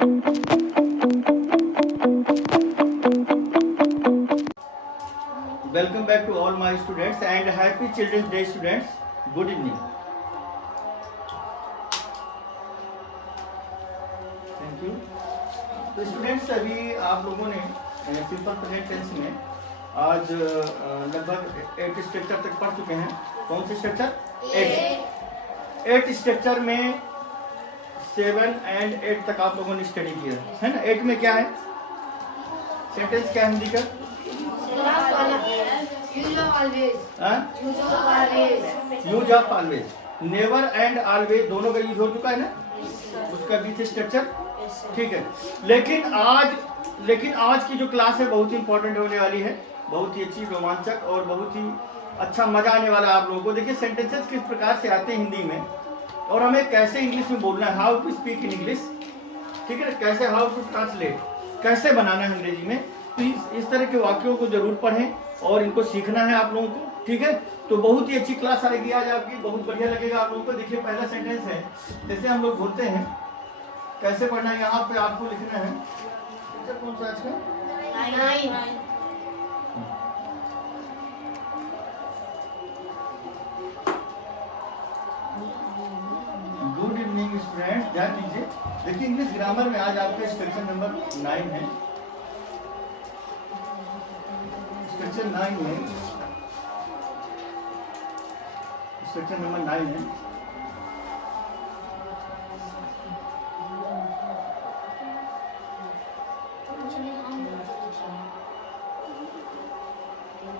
Welcome back to all my students and happy Children's Day students. Good evening. Thank you. तो students अभी आप लोगों ने simple present tense में आज लगभग 8 स्ट्रक्चर तक पढ़ चुके हैं। कौन से स्ट्रक्चर? 8 स्ट्रक्चर में 7 and 8 तक आप लोगों ने स्टडी किया है ना। 8 में क्या है? सेंटेंस क्या है हिंदी का? Use of always, never and always दोनों का यूज हो चुका है ना, उसका बीच स्ट्रक्चर ठीक है। लेकिन आज की जो क्लास है बहुत ही इंपॉर्टेंट होने वाली है, बहुत ही अच्छी, रोमांचक और बहुत ही अच्छा मजा आने वाला है आप लोगों को। देखिए सेंटेंसेस किस प्रकार से आते हैं हिंदी में और हमें कैसे इंग्लिश में बोलना है, how to speak in English, ठीक है ना, कैसे हाउ टू ट्रांसलेट, कैसे बनाना है अंग्रेजी में। तो इस तरह के वाक्यों को जरूर पढ़ें और इनको सीखना है आप लोगों को, ठीक है। तो बहुत ही अच्छी क्लास आएगी आज आपकी, बहुत बढ़िया लगेगा आप लोगों को। देखिए पहला सेंटेंस है, जैसे हम लोग बोलते हैं कैसे पढ़ना है, यहाँ पे आपको लिखना है कौन सा आज का? गुड इवनिंग स्टूडेंट्स, ध्यान दीजिए। देखिए इंग्लिश ग्रामर में आज आपका स्ट्रक्चर नंबर 9 है। स्ट्रक्चर 9 में स्ट्रक्चर नंबर 9 है।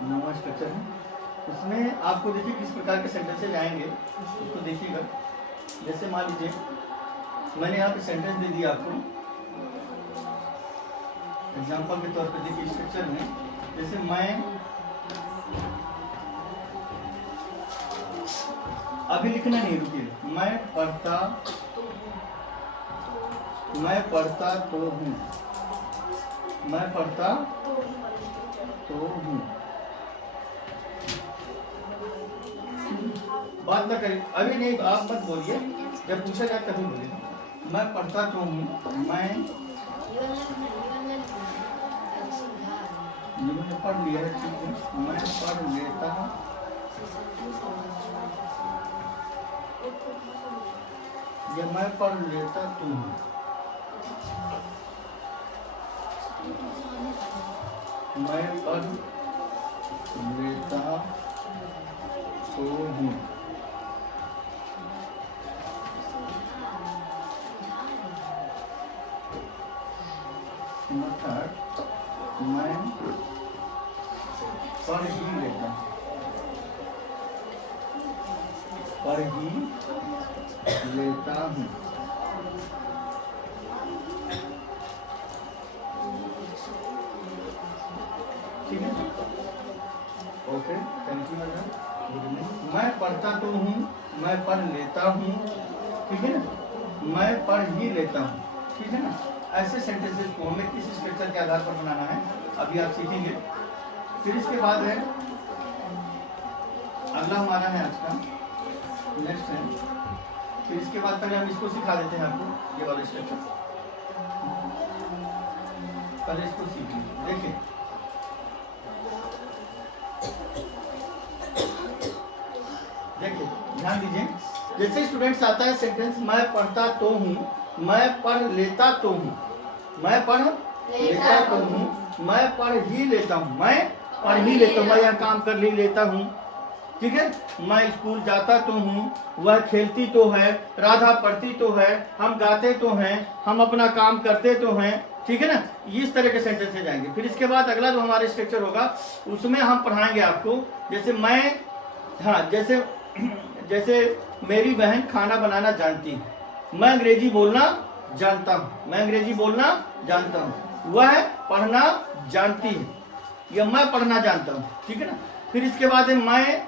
नवा स्ट्रक्चर है, उसमें आपको देखिए किस प्रकार के सेंटेंसेज आएंगे उसको देखिएगा। जैसे मान लीजिए मैंने यहाँ पे सेंटेंस दे दिया आपको एग्जांपल के तौर पे। देखिए स्ट्रक्चर में जैसे मैं अभी लिखना नहीं, रुकिए। मैं पढ़ता तो हूँ, मैं पढ़ता तो हूँ। बात ना करें अभी, नहीं आप मत बोलिए, जब पूछा जाए तभी बोलिए। मैं पढ़ता तो हूँ, मैं पढ़ लिया है, ठीक है, मैं पढ़ लेता हूँ, या मैं पढ़ लेता तो हूँ। मैं पढ़ लेता तो हूँ। मैं पढ़ ही लेता हूँ, पढ़ ही लेता हूँ, ठीक है। Okay, thank you madam. मैं पढ़ता तो हूँ, मैं पढ़ लेता हूँ, ठीक है ना, मैं पढ़ ही लेता हूँ, ठीक है ना। ऐसे सेंटेंसेस को हमें किस स्ट्रक्चर के आधार पर बनाना है अभी आप सीखेंगे। फिर इसके बाद है अगला हमारा है आज का नेक्स्ट है। फिर इसके बाद पहले हम इसको सिखा देते हैं आपको, ये वाला स्ट्रक्चर पहले इसको सीख लीजिए। देखिए ध्यान दीजिए। जैसे स्टूडेंट्स आता है सेंटेंस मैं पढ़ता तो हूँ, मैं पढ़ लेता तो हूँ, मैं पढ़ लेता तो हूँ, मैं पढ़ ही लेता हूँ, मैं पढ़ ही लेता हूँ, मैं यह काम कर ही लेता हूँ, ठीक है। मैं स्कूल जाता तो हूँ, वह खेलती तो है, राधा पढ़ती तो है, हम गाते तो हैं, हम अपना काम करते तो हैं, ठीक है ना। इस तरह के सेंटेंसेज आएंगे। फिर इसके बाद अगला जो हमारा स्ट्रक्चर होगा उसमें हम पढ़ाएंगे आपको, जैसे मैं, हाँ जैसे मेरी बहन खाना बनाना जानती है, मैं अंग्रेजी बोलना जानता हूँ, मैं अंग्रेजी बोलना जानता हूँ, वह पढ़ना जानती है, या मैं पढ़ना जानता हूँ, ठीक है ना। फिर इसके बाद है मैं,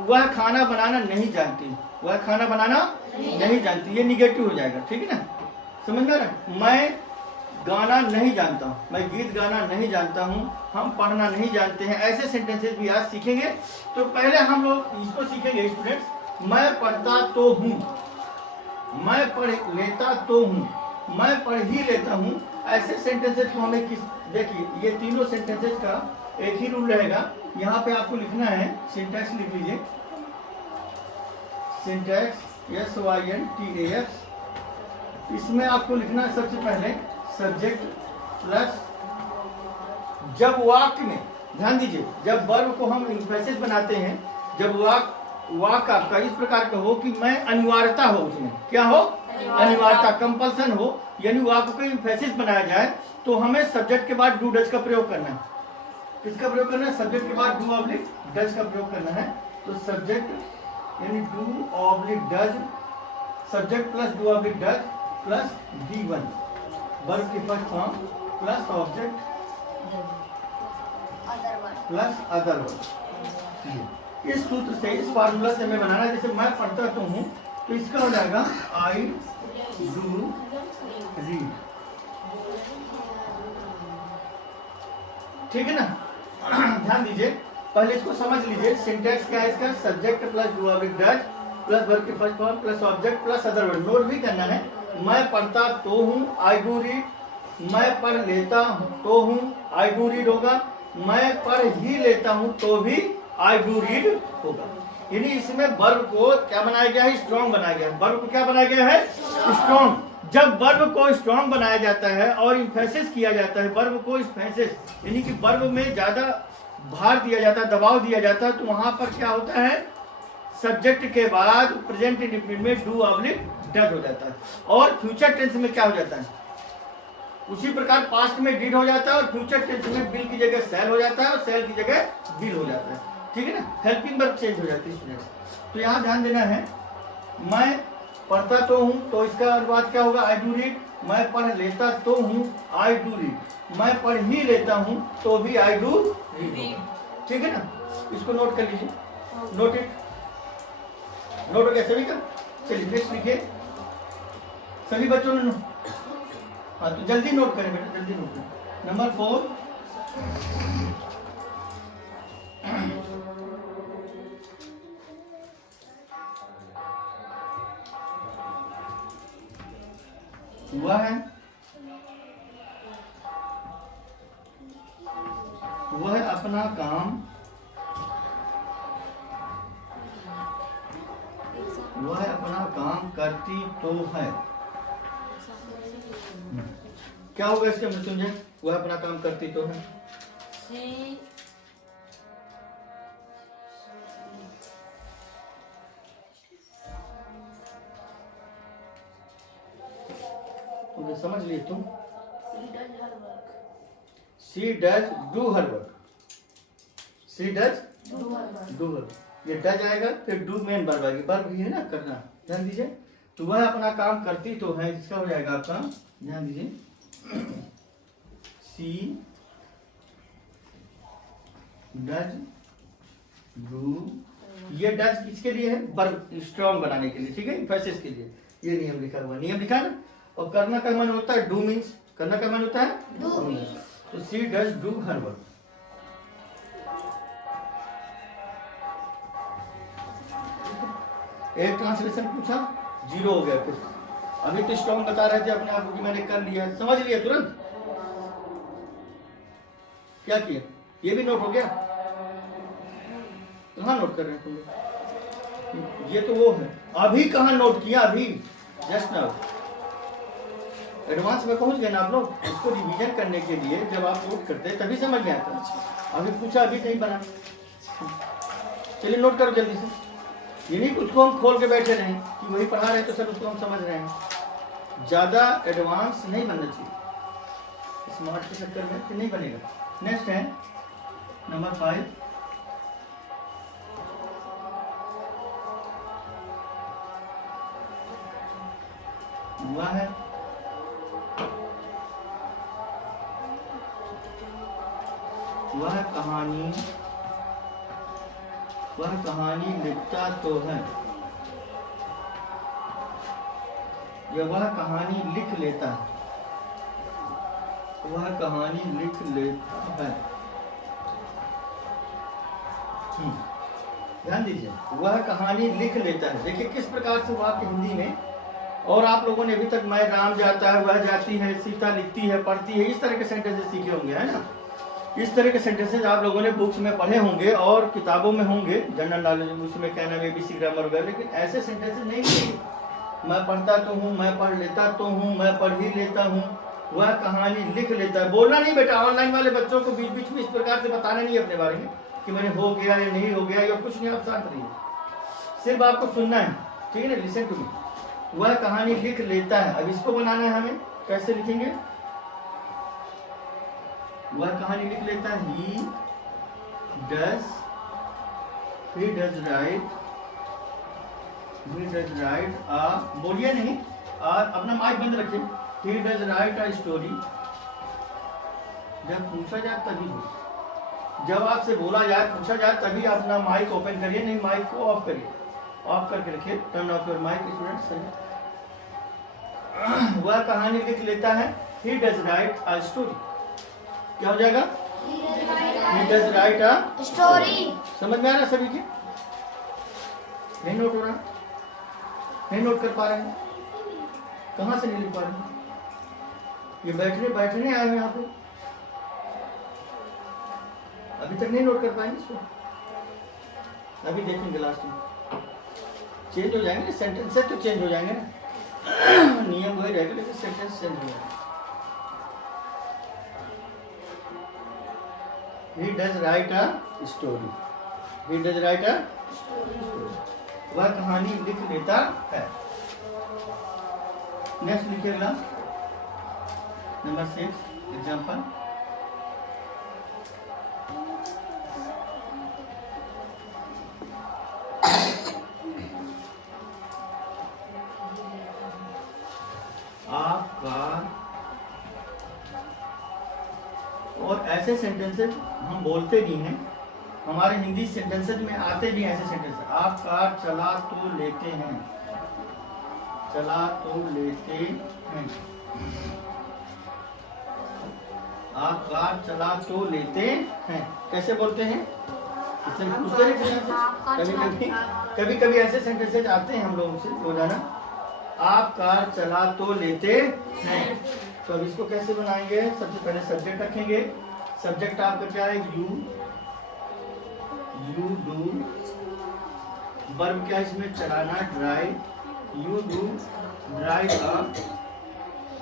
वह खाना बनाना नहीं जानती, वह खाना बनाना नहीं जानती, ये निगेटिव हो जाएगा, ठीक है ना, समझ में आ रहा है। मैं गाना नहीं जानता हूँ, मैं गीत गाना नहीं जानता हूँ, हम पढ़ना नहीं जानते हैं। ऐसे सेंटेंसेस भी आज सीखेंगे। तो पहले हम लोग इसको सीखेंगे स्टूडेंट्स, मैं पढ़ता तो हूँ, मैं पढ़ लेता तो हूँ, मैं पढ़ ही लेता हूँ। ऐसे सेंटेंसेस को हमें किस, देखिए ये तीनों सेंटेंसेस का एक ही रूल रहेगा। यहाँ पे आपको लिखना है, सिंटैक्स लिख लीजिए, सिंटैक्स SYNTAX। इसमें आपको लिखना है सबसे पहले सब्जेक्ट प्लस, जब वाक्य में ध्यान दीजिए, जब वर्ब को हम इम्फेसिस बनाते हैं, जब वाक्य आपका इस प्रकार का हो कि मैं अनिवार्यता हो, उसमें क्या हो, अनिवार्यता, कंपल्सन हो, यानी वाक्य को इम्फेसिस बनाया जाए, तो हमें सब्जेक्ट के बाद डू डज का प्रयोग करना है। किसका प्रयोग करना है? सब्जेक्ट के बाद डू ऑब्लिक डज का प्रयोग करना है। तो सब्जेक्ट यानी do oblique does, subject plus do oblique does plus D1 verb की first form plus object plus other verb. इस सूत्र से, इस फार्मूला से हमें बनाना है। जैसे मैं पढ़ता तो हूँ, तो इसका हो जाएगा आई डू रीड, ठीक है ना। ध्यान दीजिए, पहले इसको समझ लीजिए। सिंटैक्स क्या है इसका? Subject plus do oblique does plus verb की first form plus object plus other verb. Note भी करना है, मैं पढ़ता तो हूँ, आई डू रीड, मैं पढ़ लेता तो हूँ, आई डू रीड होगा, मैं पढ़ ही लेता हूँ तो भी आई डू रीड होगा। यानी इसमें वर्ब को क्या बनाया गया है? स्ट्रॉन्ग बनाया गया है। वर्ब को क्या बनाया गया है? स्ट्रॉन्ग। जब वर्ब को स्ट्रॉन्ग बनाया जाता है और इम्फेसिस किया जाता है, वर्ब को इम्फेसिस यानी कि वर्ब में ज्यादा भार दिया जाता है, दबाव दिया जाता है, तो वहां पर क्या होता है? सब्जेक्ट के बाद प्रेजेंट इंडेफिनिट में डू ऑब्लिक डज हो जाता है। और फ्यूचर टेंस में क्या हो जाता है? उसी प्रकार पास्ट में डिड हो जाता है, और फ्यूचर टेंस में बिल की जगह सेल हो जाता है, और सेल की जगह बिल हो जाता है, ठीक है ना। हेल्पिंग वर्ब चेंज हो जाती है स्टूडेंट्स। तो यहाँ ध्यान देना है, मैं पढ़ता तो हूँ, तो इसका अनुवाद क्या होगा? I do read. मैं पढ़ लेता तो हूँ, आई डू रीड। मैं पढ़ ही लेता हूँ तो भी आई डू रीड, ठीक है ना। इसको नोट कर लीजिए, नोट इट, नोट हो गया सभी का? चलिए नेक्स्ट लिखिए सभी बच्चों ने। हाँ तो जल्दी नोट करें बेटा, जल्दी नोट करें। नंबर 4, वह अपना काम, वह अपना काम करती तो है। क्या होगा इसके मृत्युंजय? वह अपना काम करती तो है। तो समझ लिए तुम? She does do her work. She does do her. ये डज आएगा, फिर डू मेन वर्ब आएगी। वर्ब भी है ना, करना। ध्यान दीजिए, तो वह अपना काम करती तो है, इसका हो जाएगा आपका, ध्यान दीजिए, सी डज डू। ये डज किसके लिए है? वर्ब स्ट्रॉन्ग बनाने के लिए, ठीक है, इम्फेसिस के लिए। ये नियम लिखा हुआ, नियम लिखा ना। और करना का मन होता है डू मीन्स, करना का मन होता है डू मीन्स। तो सी डज डू हर वर्क। एक ट्रांसलेशन पूछा, 0 हो गया। फिर अभी तो स्ट्रॉन्ग बता रहे थे अपने आप को कि मैंने कर लिया, समझ लिया तुरंत। क्या किया? ये भी नोट हो गया। कहाँ नोट कर रहे हैं तुम लोग? ये तो वो है। अभी कहाँ नोट किया? अभी जस्ट नाउ। एडवांस में पहुंच गए ना आप लोग। इसको रिवीजन करने के लिए जब आप नोट करते हैं तभी समझ में आता है। अभी पूछा, अभी नहीं बना। चलिए नोट करो जल्दी से। ये नहीं कुछ को हम खोल के बैठे रहें कि वही पढ़ा रहे हैं तो सर उसको हम समझ रहे हैं। ज्यादा एडवांस नहीं बनना चाहिए स्मार्ट के चक्कर में, फिर नहीं बनेगा। नेक्स्ट है नंबर 5, हुआ है वह कहानी लिखता तो है, या वह कहानी लिख लेता है। वह कहानी लिख लेता है। ध्यान दीजिए, वह कहानी लिख लेता है। देखिए किस प्रकार से वाक्य हिंदी में और आप लोगों ने अभी तक मैं, राम जाता है, वह जाती है, सीता लिखती है, पढ़ती है, इस तरह के सेंटेंसेस सीखे होंगे, है ना। इस तरह के सेंटेंसेस आप लोगों ने बुक्स में पढ़े होंगे और किताबों में होंगे, जनरल नॉलेज उसमें क्या नाम ABC ग्रामर वगैरह, लेकिन ऐसे सेंटेंसेस नहीं मिलेंगे। मैं पढ़ता तो हूँ, मैं पढ़ लेता तो हूँ, मैं पढ़ ही लेता हूँ, वह कहानी लिख लेता है। बोलना नहीं बेटा, ऑनलाइन वाले बच्चों को बीच बीच में इस प्रकार से बताना नहीं अपने बारे में कि मैंने हो गया या नहीं हो गया या कुछ नहीं, आप शांत रहिए, सिर्फ आपको सुनना है, ठीक है ना। Listen to me. वह कहानी लिख लेता है। अब इसको बनाना है हमें, कैसे लिखेंगे? वह कहानी लिख लेता है। ही डज राइट आ, बोलिए नहीं, अपना माइक बंद रखिए। ही डज राइट अ स्टोरी। जब पूछा जाए तभी बोलिए, जब आपसे बोला जाए, पूछा जाए तभी अपना माइक ओपन करिए, नहीं माइक को ऑफ करिए, ऑफ करके रखिए। Turn off your mic students. वह कहानी लिख लेता है। He does write a story. क्या हो जाएगा? He does write a story. समझ में आ रहा सभी के? नहीं नोट हो रहा? नहीं नोट कर पा रहे हैं? कहाँ से नहीं लिख पा रहे हैं? ये बैठने आए हैं यहाँ पे, अभी तक नहीं नोट कर पाएंगे इसको। अभी देखेंगे लास्ट में चेंज हो जाएंगे, सेंटेंस तो चेंज हो जाएंगे ना, नियम वही रहेगा लेकिन सेंटेंस चेंज हो जाएगा। He does write a story. He does write a story. वह कहानी लिख लेता है। नेक्स्ट लिखिएगा नंबर 6 एग्जाम्पल। और ऐसे सेंटेंसेस हम बोलते भी हैं, हमारे हिंदी सेंटेंसेस में आते भी ऐसे सेंटेंस। आप कार चला तो लेते हैं, चला तो लेते हैं। आप कार चला तो लेते हैं, कैसे बोलते हैं? कभी कभी ऐसे सेंटेंसेस आते हैं हम लोगों से रोजाना। आप कार चला तो लेते हैं, तो अब इसको कैसे बनाएंगे? सबसे पहले सब्जेक्ट रखेंगे। सब्जेक्ट आपका क्या है? You do. वर्ब क्या इसमें? चलाना, ड्राइव। यू डू ड्राइव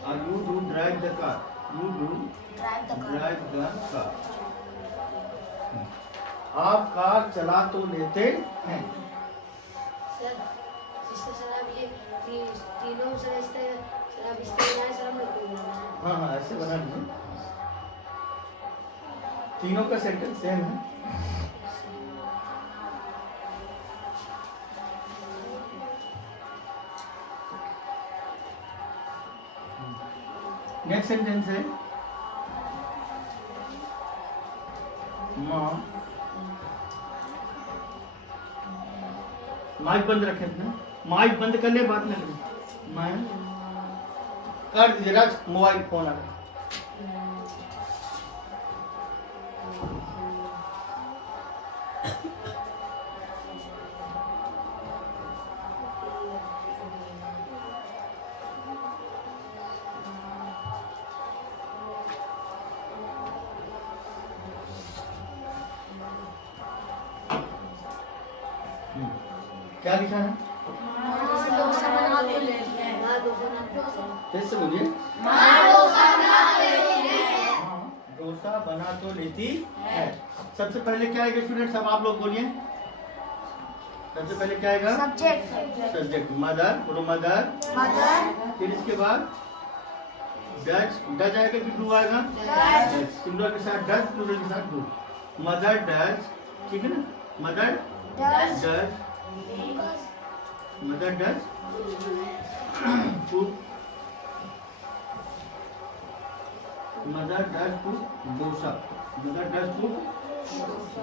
और you do drive the car. You do drive the car. आप कार चला तो लेते हैं। हाँ हाँ ऐसे बना दीजिए, तीनों का सेंटेंस सेम है। नेक्स्ट सेंटेंस है माँ। माइक बंद रखें अपना, माइक बंद कर ले, बात न करें। मैं कर दीजिए राज, मोबाइल फोन आ रहा है। क्या लिखा है? कैसे बोलिए? डोसा बना तो लेती है। सबसे पहले क्या आएगा स्टूडेंट्स? अब आप लोग बोलिए, सबसे पहले क्या आएगा? सब्जेक्ट। मदर, बोलो मदर। फिर इसके बाद डज आएगा कि डू आएगा? सिंगुलर के साथ डज, प्लूरल के साथ डू। मदर डज, ठीक है ना? Mother does, mother does cook, mother does cook dosa. Mother does cook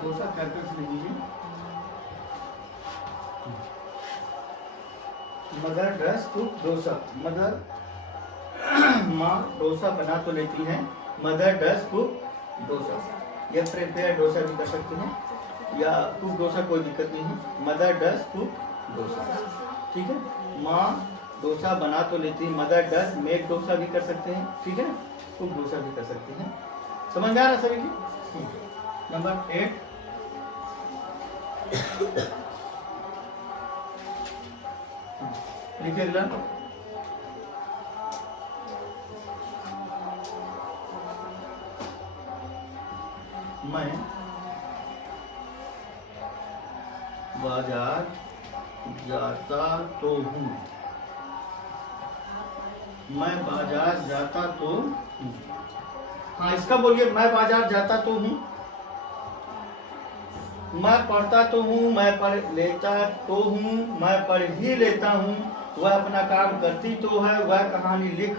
dosa, characters लिख लीजिए। Mother does cook dosa. Mother माँ डोसा बना तो लेती है। Mother does cook dosa. या प्रिपेयर डोसा भी कर सकते हैं, या कुक डोसा, कोई दिक्कत नहीं है। मदर डज कुक डोसा, ठीक है। माँ डोसा बना तो लेती है, मदर डज मेक डोसा भी कर सकते हैं, ठीक है, कुक डोसा भी कर सकते हैं। समझ में आ रहा सभी की? नंबर 8, लिखिए अगला। मैं बाजार जाता तो हूँ। मैं बाजार जाता तो हूँ। हाँ, इसका बोलिए, मैं बाजार जाता तो हूँ। मैं पढ़ता तो हूँ, मैं पढ़ लेता तो हूँ, मैं पढ़ ही लेता हूँ। वह अपना काम करती तो है, वह कहानी लिख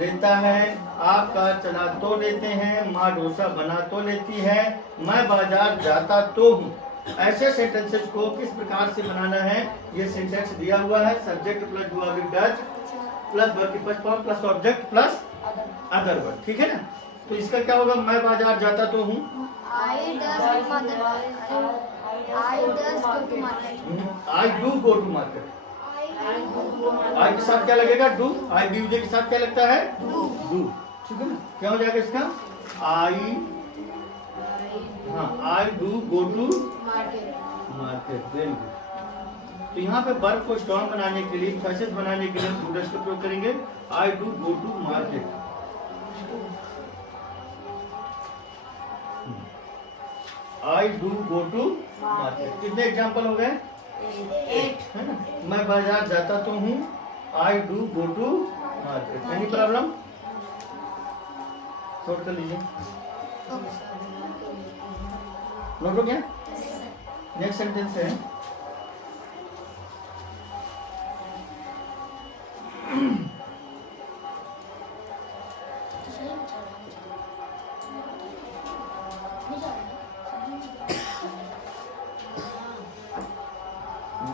लेता है। आप कार चला तो लेते हैं, माँ डोसा बना तो लेती है। मैं बाजार जाता तो हूँ। ऐसे सेंटेंसेस को किस प्रकार से बनाना है, ये सेंटेंस दिया हुआ है। Subject plus do oblique does plus verb की first form plus object plus other word, ठीक है ना। तो इसका क्या होगा, मैं बाजार जाता तो हूँ। I do go to market. आई के साथ क्या लगेगा, डू। आई डी के साथ क्या लगता है, डू, ठीक है ना। क्या हो जाएगा इसका, आई, हाँ, I do go to market. Very good. तो यहाँ पे वर्ब को स्ट्रॉन्ग बनाने के लिए, फ्रेसेस बनाने के लिए हम डू डज का प्रयोग करेंगे। I do go to market. I do go to market. कितने एग्जाम्पल हो गए, 8, है ना। मैं बाजार जाता तो हूँ। I do go to market. Any problem, note कर लीजिए। नोट हो गया। नेक्स्ट सेंटेंस है,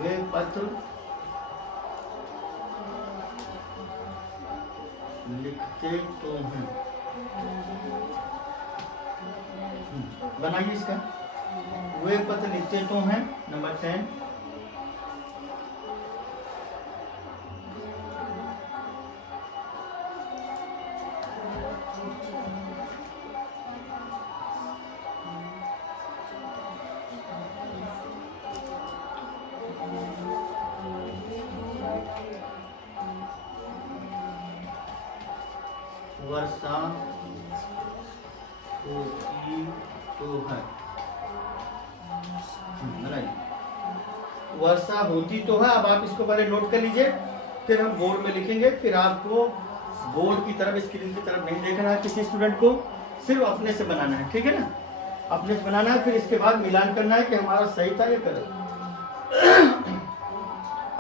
वे पत्र लिखते तो हैं। बनाइए इसका, वे पत्र लिखते तो हैं। नंबर 10, वर्षा होती तो है। वर्षा होती तो है। अब आप इसको पहले नोट कर लीजिए, फिर हम बोर्ड में लिखेंगे। फिर आपको बोर्ड की तरफ, स्क्रीन की तरफ नहीं देखना है किसी स्टूडेंट को, सिर्फ अपने से बनाना है, ठीक है ना। अपने से बनाना है, फिर इसके बाद मिलान करना है कि हमारा सही था या गलत।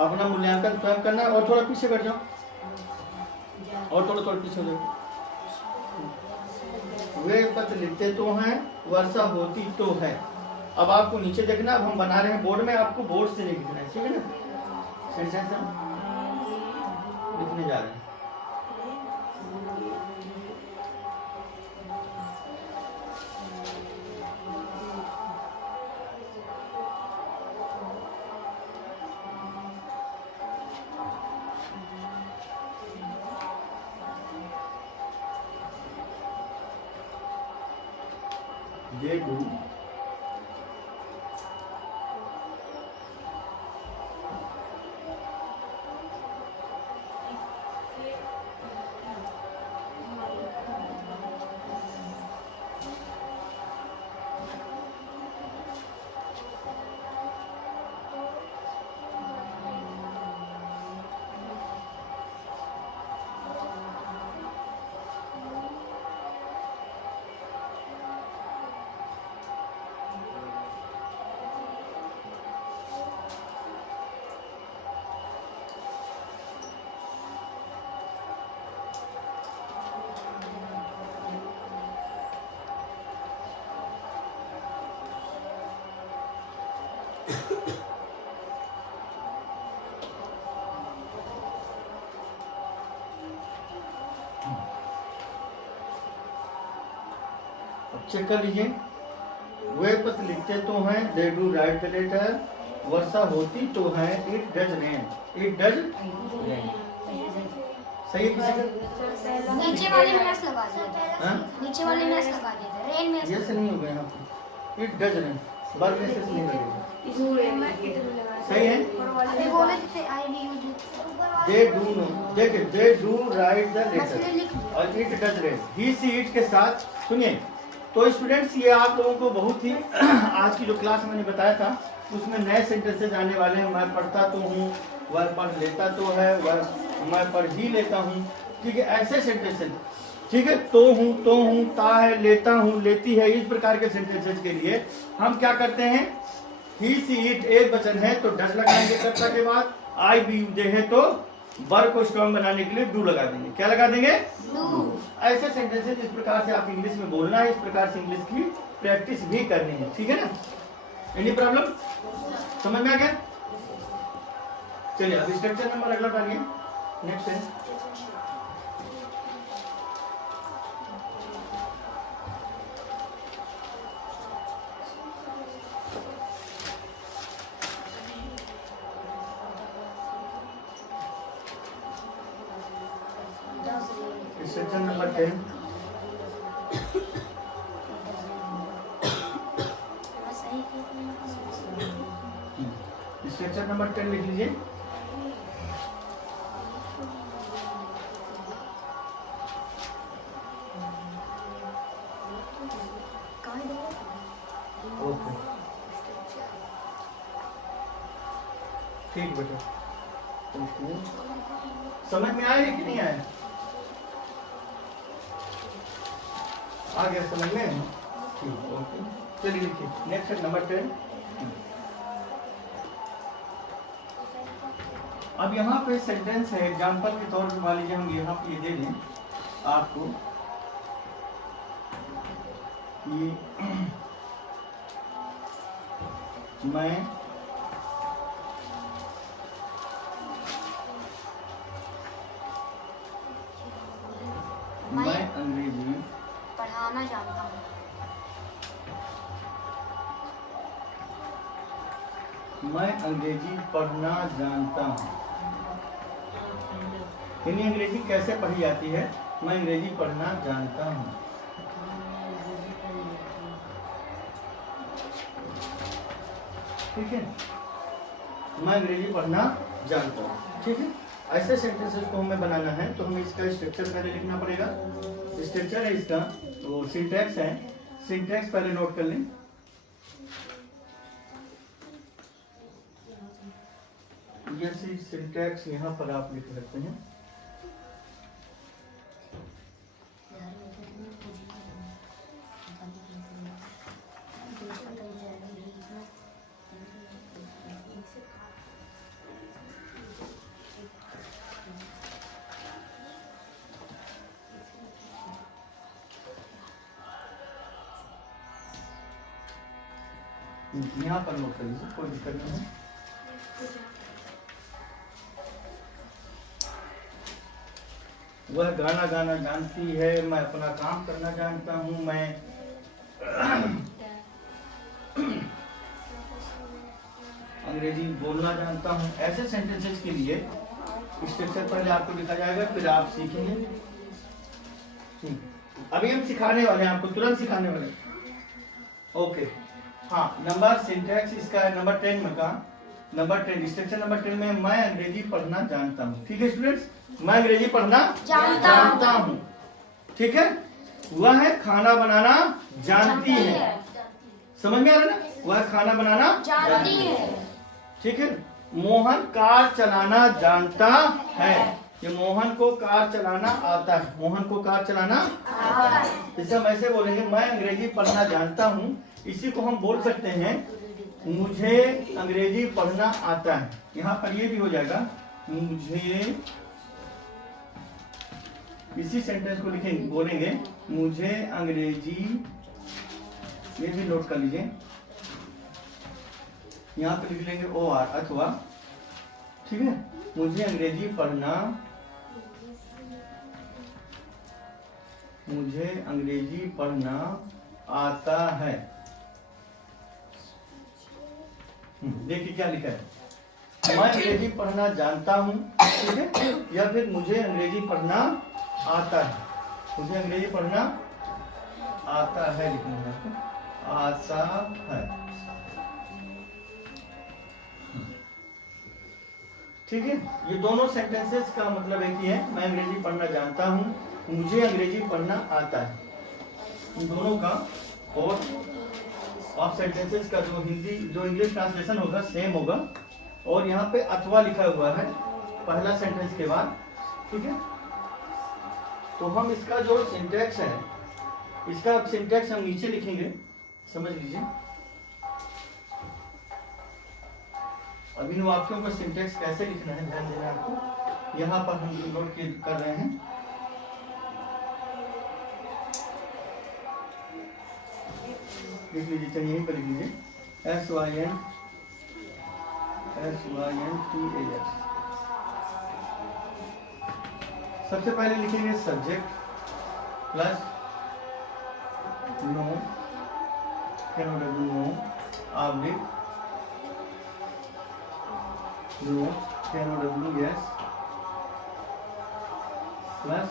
अपना मूल्यांकन स्वयं करना है। और थोड़ा पीछे बैठ जाओ, और थोड़ा पीछे हो जाओ। वे पत्र लिखते तो हैं, वर्षा होती तो है। अब आपको नीचे देखना, अब हम बना रहे हैं बोर्ड में, आपको बोर्ड से लिखना है, ठीक है ना। सेंटेंस हम लिखने जा रहे हैं। They do चेक कर लीजिए। वे पत्र लिखते तो हैं, they do write the letter. वर्षा होती तो है, it does rain, it does rain. सही है किसी का? नीचे वाले में एस लगा दिए हाँ? नीचे वाले में एस लगा दिए थे रेन में ये से नहीं होगा यहाँ पे, इट डज रेन, वर्ब में से नहीं लगेगा। सही है? अभी बोले थे I D you they do know, देखिए दे डू राइट द बस लेटर लिख दिया और it does rain, he she it के साथ सुनिए। तो स्टूडेंट्स ये आप लोगों को बहुत ही आज की जो क्लास मैंने बताया था उसमें नए सेंटेंसेज आने वाले हैं। मैं पढ़ता तो हूँ, वह पढ़ लेता तो है, वह मैं पढ़ ही लेता हूँ। ठीक है, ऐसे सेंटेंसेज। ठीक है, तो हूँ, ता है, लेता हूँ, लेती है, इस प्रकार के सेंटेंसेज के लिए हम क्या करते हैं, ही सी इट एक वचन है तो डज लगाएंगे कर्ता के बाद, आई बी यू दे है तो वर्ब को स्ट्रॉन्ग बनाने के लिए डू लगा देंगे। क्या लगा देंगे? डू। ऐसे सेंटेंसेस इस प्रकार से आप इंग्लिश में बोलना है, इस प्रकार से इंग्लिश की प्रैक्टिस भी करनी है। ठीक है ना? Any problem? समझ में आ गया? चलिए अब स्ट्रक्चर नंबर अगला डालिए, नेक्स्ट है। Structure number 10। स्ट्रक्चर नंबर 10 लिख लीजिए। ओके, ठीक बेटा। समझ में आया कि नहीं आया? आ गया समझ में? ठीक, ओके। चलिए लिखिए नेक्स्ट नंबर 10। अब यहाँ पे सेंटेंस है, एग्जाम्पल के तौर पर मान लीजिए हम यहाँ पे ये दे दें आपको कि मैं अंग्रेजी पढ़ाना जानता हूँ। मैं अंग्रेजी पढ़ना जानता हूँ। यानी अंग्रेजी कैसे पढ़ी जाती है? मैं अंग्रेजी पढ़ना जानता हूँ। ठीक है, मैं अंग्रेजी पढ़ना जानता हूँ। ठीक है, ऐसे सेंटेंसेस को हमें बनाना है तो हमें इसका स्ट्रक्चर पहले लिखना पड़ेगा। स्ट्रक्चर है इसका, तो सिंटैक्स है, सिंटैक्स पहले नोट कर लें। जैसे सिंटैक्स यहाँ पर आप लिख सकते हैं। यहाँ पर नोट कर लीजिए, कोई दिक्कत नहीं है। वह गाना गाना जानती है, मैं अपना काम करना जानता हूँ, मैं अंग्रेजी बोलना जानता हूँ। ऐसे सेंटेंसेस के लिए स्ट्रक्चर पहले आपको लिखा जाएगा, फिर आप सीखेंगे। अभी हम सिखाने वाले हैं, आपको तुरंत सिखाने वाले। ओके, हाँ, नंबर सिंटैक्स इसका है नंबर 10 में का नंबर 10, स्ट्रक्चर नंबर 10 में मैं अंग्रेजी पढ़ना जानता हूँ। ठीक है स्टूडेंट्स, मैं अंग्रेजी पढ़ना जानता हूँ। ठीक है, वह है खाना बनाना जानती है। समझ में आ रहा है ना? वह खाना बनाना जानती है। ठीक है, मोहन कार चलाना जानता है। ये मोहन को कार चलाना आता है, मोहन को कार चलाना आता है। इसे हम ऐसे बोलेंगे, मैं अंग्रेजी पढ़ना जानता हूँ। इसी को हम बोल सकते हैं, मुझे अंग्रेजी पढ़ना आता है। यहाँ पर ये भी हो जाएगा, मुझे, इसी सेंटेंस को लिखेंगे, बोलेंगे मुझे अंग्रेजी, ये भी नोट कर लीजिए, यहाँ पे लिख लेंगे OR अथवा। ठीक है, मुझे अंग्रेजी पढ़ना, मुझे अंग्रेजी पढ़ना आता है। देखिए क्या लिखा है, मैं अंग्रेजी पढ़ना जानता हूँ, ठीक है, या फिर मुझे अंग्रेजी पढ़ना आता है, मुझे अंग्रेजी पढ़ना आता है लिखना है आपको, आता है। ठीक है, ये दोनों सेंटेंसेस का मतलब एक ही है, मैं अंग्रेजी पढ़ना जानता हूँ, मुझे अंग्रेजी पढ़ना आता है, इन दोनों का और ऑफ सेंटेंसेस का जो हिंदी जो इंग्लिश ट्रांसलेशन होगा सेम होगा। और यहाँ पे अथवा लिखा हुआ है पहला सेंटेंस के बाद, ठीक है। तो हम इसका जो सिंटैक्स है, इसका सिंटैक्स हम नीचे लिखेंगे, समझ लीजिए। अब इन वाक्यों का सिंटैक्स कैसे लिखना है ध्यान देना आपको, यहाँ पर हम नोट कर रहे हैं। लिख लीजिए, चलिए यहीं पर लिख लीजिए, SYNTAX। सबसे पहले लिखेंगे subject plus no, no oblique no yes plus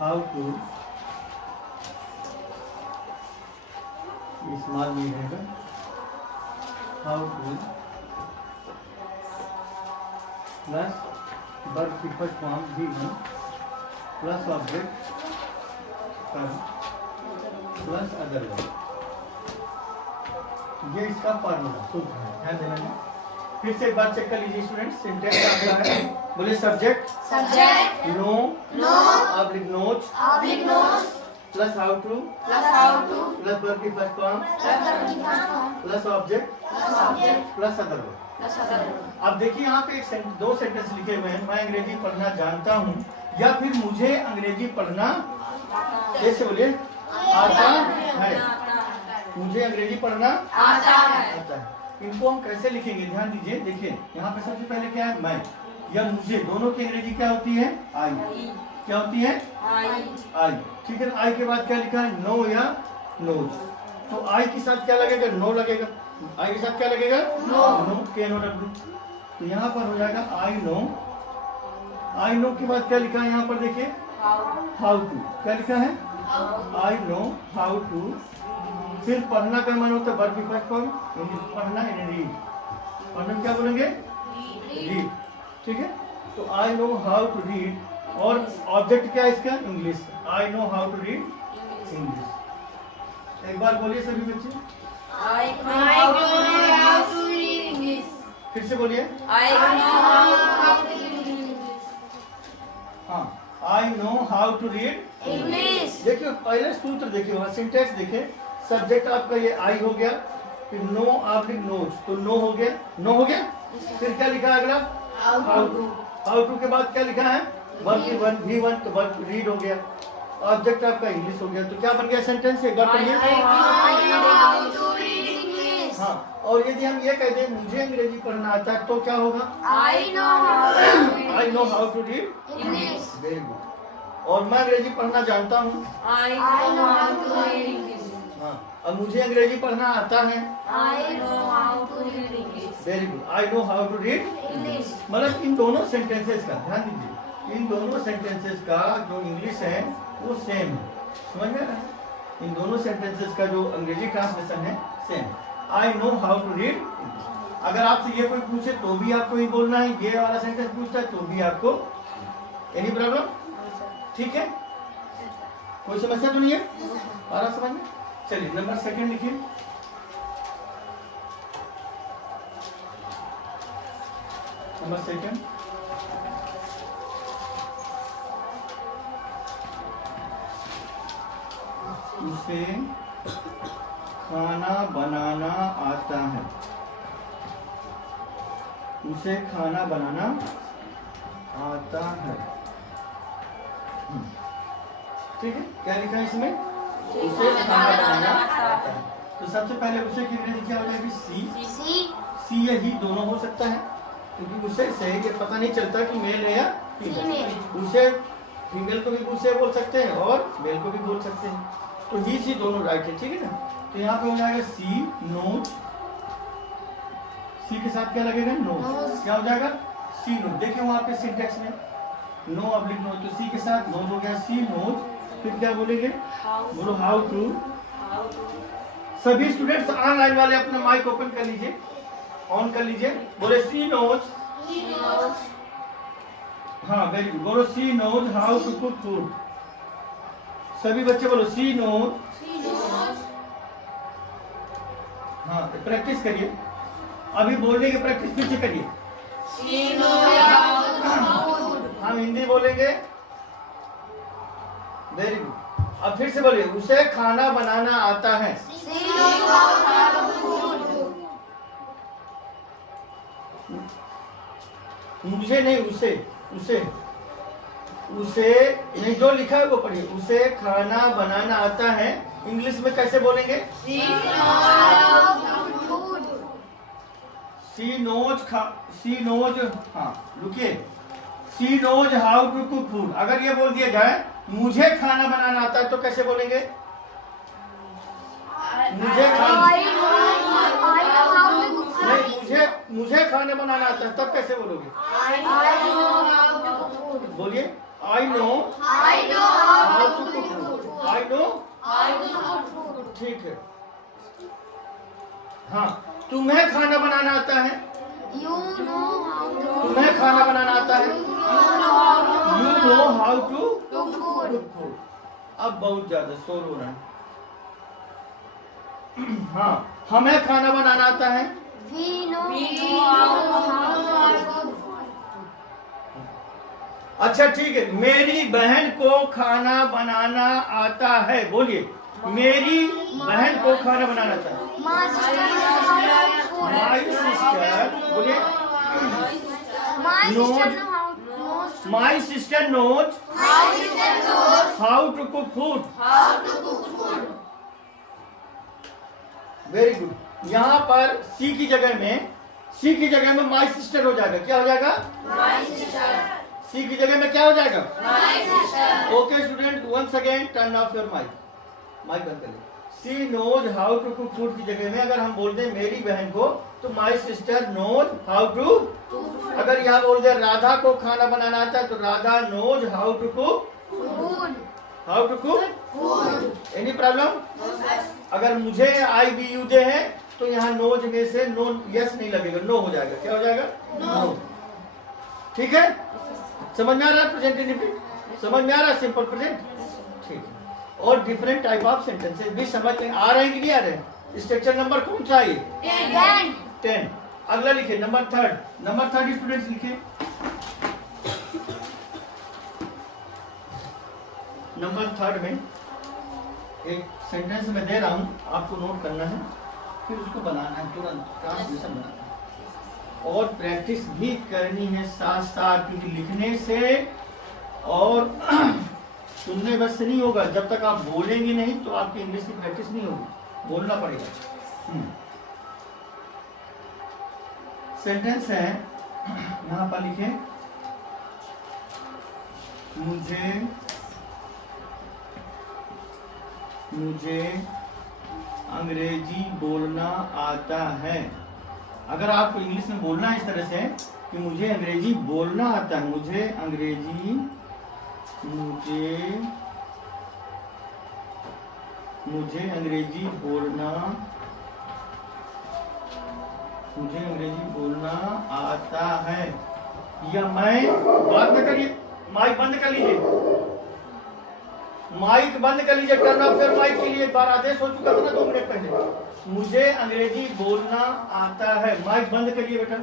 how to, small में रहेगा, हाउ टू प्लस वर्ब की फर्स्ट फॉर्म भी है plus object plus other verb, ये इसका फॉर्मूला सूत्र है, ध्यान देना है। फिर से एक बार चेक कर लीजिए स्टूडेंट्स, सिंटैक्स आपका है, बोले subject know oblique knows plus how to plus verb की first form plus object plus other verb. अब देखिए यहाँ पे दो सेंटेंस लिखे हुए हैं, मैं अंग्रेजी पढ़ना जानता हूँ या फिर मुझे अंग्रेजी पढ़ना, कैसे बोलिए, आता है, मुझे अंग्रेजी पढ़ना आता है। इनको हम कैसे लिखेंगे ध्यान दीजिए, देखिए यहाँ पे सबसे पहले क्या है, मैं या मुझे, दोनों की अंग्रेजी क्या होती है, आई। क्या होती है, आई। ठीक है, आई के बाद क्या लिखा है, नो या नोज, तो आई के साथ क्या लगेगा, नो लगेगा, आई के साथ क्या लगेगा, नो KNOW। तो यहाँ पर हो जाएगा आई नो के बाद क्या लिखा है यहाँ पर देखिए, हाउ टू, क्या लिखा है, आई नो हाउ टू। फिर पढ़ना का मन होता है वर्ब की फर्स्ट फॉर्म, पढ़ना रीड, पढ़ना क्या बोलेंगे, रीड। ठीक है, तो I know how to read, और ऑब्जेक्ट क्या है इसका, English, I know how to read English. एक बार बोलिए सभी बच्चे, I know how to read English. फिर से बोलिए, I know how to read English. हाँ, I know how to read English. देखिए पहले सूत्र देखिए, वहाँ सिंटैक्स देखिए, सब्जेक्ट आपका ये आई हो गया, फिर नो ऑब्लिक नोज, तो नो हो गया, फिर क्या लिखा है अगला, हाउ टू के बाद क्या लिखा है, वर्ब V1, तो वर्ब रीड हो गया, ऑब्जेक्ट आपका इंग्लिश हो गया, तो क्या बन गया सेंटेंस, एक बार पढ़िए। हाँ, और यदि हम ये कह दें मुझे अंग्रेजी पढ़ना आता है तो क्या होगा, I know how to read English. Very good. और मैं अंग्रेजी पढ़ना जानता हूँ, I know how to read English. हाँ, अब मुझे अंग्रेजी पढ़ना आता है, I know how to read English. Very good, I know how to read English. मतलब इन दोनों सेंटेंसेस का ध्यान दीजिए, इन दोनों सेंटेंसेस का जो इंग्लिश है वो सेम है, समझ में आ रहा है? इन दोनों सेंटेंसेस का जो अंग्रेजी ट्रांसलेशन है same, I know how to read. अगर आपसे ये कोई पूछे तो भी आपको ही बोलना है, ये वाला सेंटेंस पूछता है तो भी आपको, एनी प्रॉब्लम, ठीक है, कोई समस्या तो नहीं है, आ रहा समझ में। चलिए नंबर सेकंड लिखिए, नंबर सेकंड, उसे खाना बनाना आता है, उसे खाना बनाना आता है। ठीक है, क्या लिखा है इसमें, उसे खाना बनाना आता है। तो सबसे पहले उसे की अंग्रेजी क्या हो जाएगी, सी या ही दोनों हो सकता है, क्योंकि उसे से ये पता नहीं चलता कि मेल है या फीमेल। उसे फीमेल को भी उसे बोल सकते हैं और मेल को भी बोल सकते हैं, तो ही सी दोनों राइट है, ठीक है ना। तो यहाँ पे हो जाएगा सी के साथ क्या लगेगा? नोज। क्या हो जाएगा? सी नोज। देखिए वहां पे सिंटेक्स में नो ऑब्लिक नो, तो सी के साथ नोज हो गया, सी नोज। फिर क्या बोलेंगे? बोलो हाउ टू। सभी स्टूडेंट्स ऑनलाइन वाले अपना माइक ओपन कर लीजिए, ऑन कर लीजिए। बोले सी नोज। हाँ वेरी गुड। बोलो she knows how to cook food. सभी बच्चे बोलो सी नोज। हाँ प्रैक्टिस करिए, अभी बोलने की प्रैक्टिस फिर से करिए। हम हिंदी बोलेंगे। Very good. अब फिर से बोलिए, उसे खाना बनाना आता है। मुझे नहीं, उसे। उसे उसे नहीं, जो लिखा है वो पढ़िए। उसे खाना बनाना आता है। इंग्लिश में कैसे बोलेंगे? She knows. हाँ रुकिए, she knows how to cook food. अगर ये बोल दिया जाए मुझे खाना बनाना आता है तो कैसे बोलेंगे? मुझे खाना नहीं, मुझे खाना बनाना आता है, तब कैसे बोलोगे? बोलिए I know how to cook food. I know. ठीक है। हाँ, तुम्हें खाना बनाना आता है। तुम्हें खाना बनाना आता है। You know how to cook food. अब बहुत ज्यादा शोर हो रहा है। हाँ, हमें खाना बनाना आता है। अच्छा ठीक है, मेरी बहन को खाना बनाना आता है। बोलिए, मेरी बहन को खाना बनाना आता है। My sister. बोलिए, my sister knows how to cook food. Very good. यहाँ पर सी की जगह में माई सिस्टर हो जाएगा। क्या हो जाएगा? सी की जगह में क्या हो जाएगा? Okay student, once again turn off your mike बंद कर लीजिए। She knows how to cook food की जगह में अगर हम बोल दें मेरी बहन को, तो my sister knows how to. अगर यहाँ बोल दे राधा को खाना बनाना आता है, तो Radha knows how to cook. Any problem? अगर मुझे आई बी यू दे है, तो यहाँ नोज में से नो यस नहीं लगेगा, नो हो जाएगा। क्या हो जाएगा? नो। ठीक है, समझ में आ रहा है? प्रेजेंट इंडेफिनिट समझ में आ रहा है? Simple present. ठीक है। और डिफरेंट टाइप ऑफ सेंटेंसेस भी समझ में आ रहे हैं कि नहीं आ रहे हैं? स्ट्रक्चर नंबर कौन सा है? 10। अगला लिखिए, नंबर थर्ड स्टूडेंट्स लिखिए। नंबर थर्ड में एक सेंटेंस में दे रहा हूं, आपको नोट करना है, फिर उसको बनाना है, तुरंत ट्रांसलेशन बनाना है और प्रैक्टिस भी करनी है साथ साथ, क्योंकि लिखने से और सुनने बस से नहीं होगा। जब तक आप बोलेंगे नहीं तो आपकी इंग्लिश की प्रैक्टिस नहीं होगी, बोलना पड़ेगा। सेंटेंस है, यहाँ पर लिखे, मुझे अंग्रेजी बोलना आता है। अगर आपको इंग्लिश में बोलना है इस तरह से कि मुझे अंग्रेजी बोलना आता है, मुझे अंग्रेजी बोलना आता है, या मैं बात न करिए, माइक बंद कर लीजिए, टर्न ऑफ योर माइक के लिए एक बार आदेश हो चुका था ना 2 मिनट पहले। मुझे अंग्रेजी बोलना आता है, माइक बंद करिए बेटा,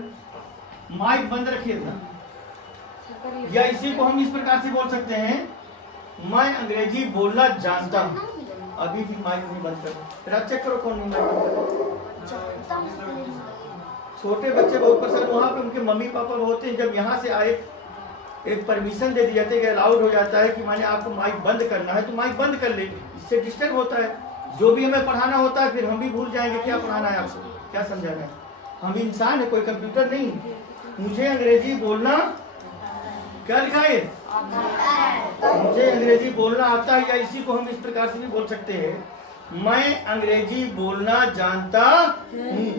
माइक बंद रखिए अपना। या इसी को हम इस प्रकार से बोल सकते हैं, मैं अंग्रेजी बोलना जानता हूँ। अभी भी माइक नहीं बंद करो, फिर चेक करो कौन नहीं माइक बंद कर। छोटे बच्चे बहुत पसंद, वहाँ पे उनके मम्मी पापा होते हैं, जब यहाँ से आए एक परमिशन दे दी जाती है, अलाउड हो जाता है कि मैंने आपको माइक बंद करना है, तो माइक बंद कर ले। इससे डिस्टर्ब होता है, जो भी हमें पढ़ाना होता है फिर हम भी भूल जाएंगे क्या पढ़ाना है आपको, क्या समझाना है। हम इंसान है, कोई कंप्यूटर नहीं। मुझे अंग्रेजी बोलना, क्या लिखा है? मुझे अंग्रेजी बोलना आता है, या इसी को हम इस प्रकार से भी बोल सकते हैं, मैं अंग्रेजी बोलना जानता हूँ।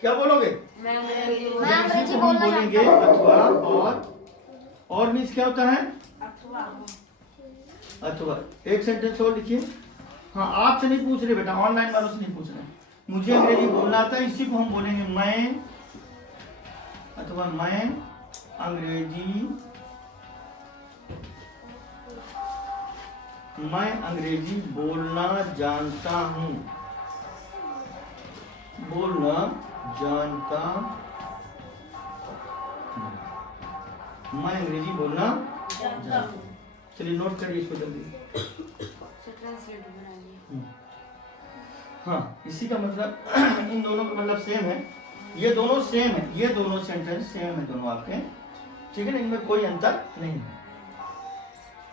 क्या बोलोगे? मैं इसी अंग्रेजी को हम बोलना बोलेंगे जानता हूँ। अथवा। और मीन्स क्या होता है? अथवा। एक सेंटेंस और लिखिए। हाँ, आपसे नहीं पूछ रहे बेटा, ऑनलाइन वालों से नहीं पूछ रहे। मुझे अंग्रेजी बोलना आता है, इसी को हम बोलेंगे मैं, अथवा मैं अंग्रेजी बोलना जानता हूँ। बोलना जानता हूँ। मैं अंग्रेजी बोलना जानता हूँ। चलिए नोट करिए इसको जल्दी। हाँ, इसी का मतलब इन दोनों का मतलब सेम है। ये दोनों सेम है, ये दोनों सेंटेंस सेम है दोनों आपके, ठीक है ना, इनमें कोई अंतर नहीं है।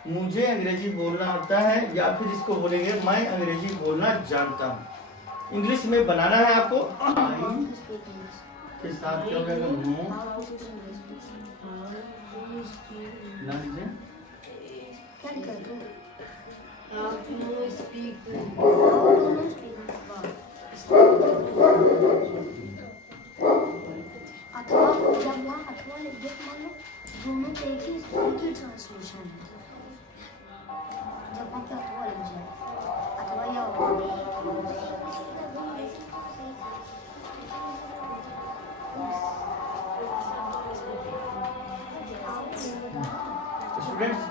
मुझे अंग्रेजी बोलना आता है, या फिर इसको बोलेंगे मैं अंग्रेजी बोलना जानता हूँ। इंग्लिश में बनाना है आपको आई के साथ क्या हो जाएगा? नो। ध्यान दीजिए। अथवा जब वहाँ अथवा लिख दे मान लो, दोनों पे एक ही ट्रांसलेशन है। जब वहाँ पे अथवा लिख जाए, अथवा या स्टूडेंट्स,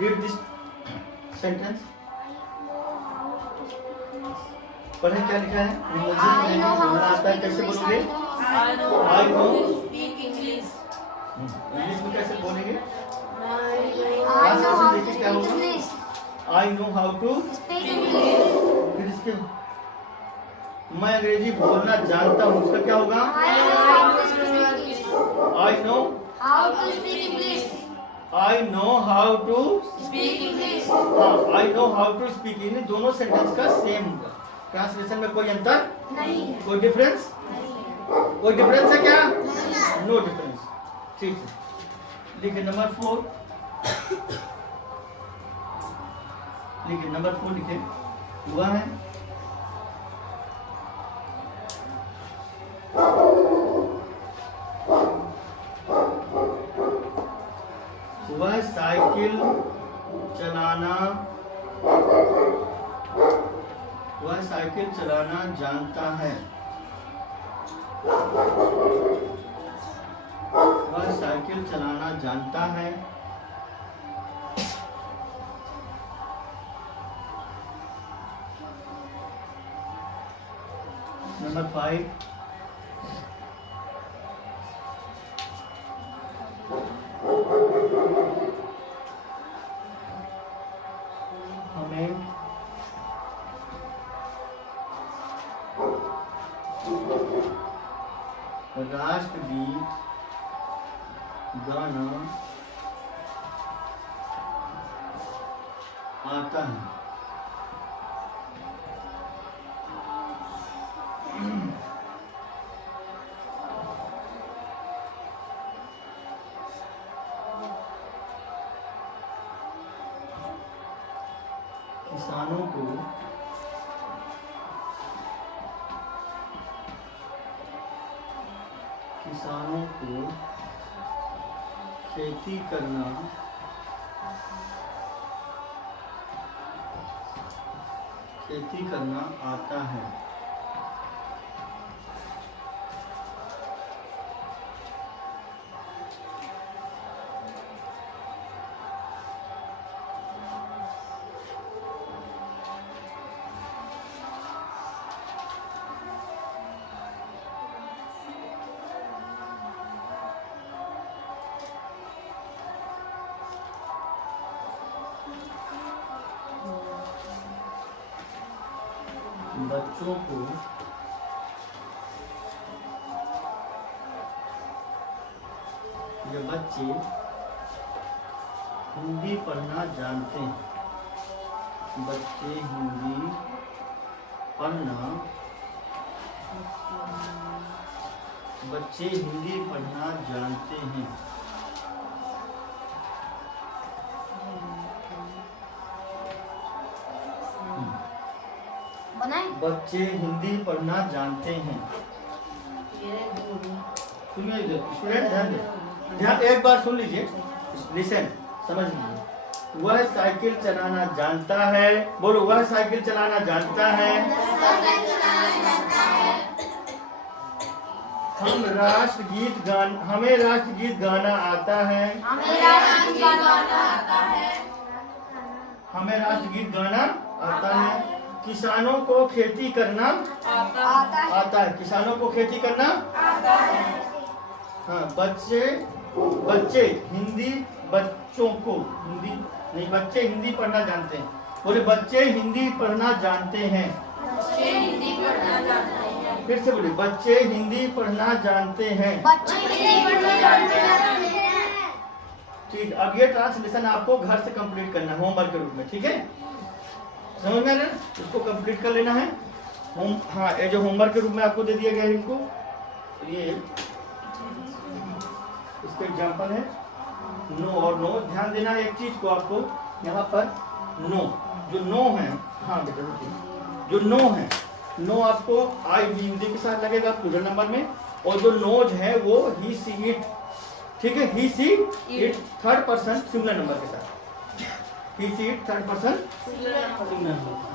रीड दिस सेंटेंस। पढ़ें क्या लिखा है? मुझे अंग्रेजी बोलना आता है, कैसे बोलोगे? I know I know. to speak English. English में कैसे बोलेंगे? I know how to speak English. I know how to. Speak English. फिर इसके मैं अंग्रेजी बोलना जानता हूँ, उसका क्या होगा? I know how to speak English. I know How to speak English. I know how to. Speak English. हाँ, I know how to speak. इन दोनों सेंटेंस का सेम होगा, ट्रांसलेशन में कोई अंतर नहीं है। कोई डिफरेंस? कोई डिफरेंस है क्या? No difference. ठीक है, लिखिए नंबर 4। लिखिए नंबर 4 लिखिए। हुआ है वह साइकिल चलाना, वह साइकिल चलाना जानता है। वह साइकिल चलाना जानता है। नंबर 5। हमें राष्ट्रगीत गाना आता है। किसानों को खेती करना आता है। बच्चों को ये बच्चे हिंदी पढ़ना जानते हैं। बच्चे हिंदी पढ़ना जानते हैं। बनाए? बच्चे हिंदी पढ़ना जानते हैं। सुनिए स्टूडेंट, ध्यान दें, ध्यान एक बार सुन लीजिए, लिसन, समझ लीजिए। वह साइकिल चलाना जानता है, बोलो वह साइकिल चलाना जानता है। हमें राष्ट्रगीत गाना आता है। हमें राष्ट्रगीत गाना आता है। किसानों को खेती करना आता है। किसानों को खेती करना हाँ। बच्चे हिंदी बच्चे हिंदी पढ़ना जानते हैं। बोले बच्चे हिंदी पढ़ना जानते हैं। फिर से बोले बच्चे हिंदी पढ़ना जानते हैं। ठीक, अब ये ट्रांसलेशन आपको घर से कंप्लीट करना है होमवर्क के रूप में, ठीक है? समझ में आ रहा है? इसको कंप्लीट कर लेना है। हाँ, ये जो होमवर्क के रूप में आपको दे दिया गया है इनको, ये इसका एग्जाम्पल है नो और नो। ध्यान देना है एक चीज को, आपको यहाँ पर नो, जो नो है, हाँ बेटा रुकिए, जो नो है, नो आपको आई हिंदी के साथ लगेगा प्लूरल नंबर में, और जो नोज है वो ही सी इट, ठीक है? He she it third person singular number के साथ। He she it third person singular number.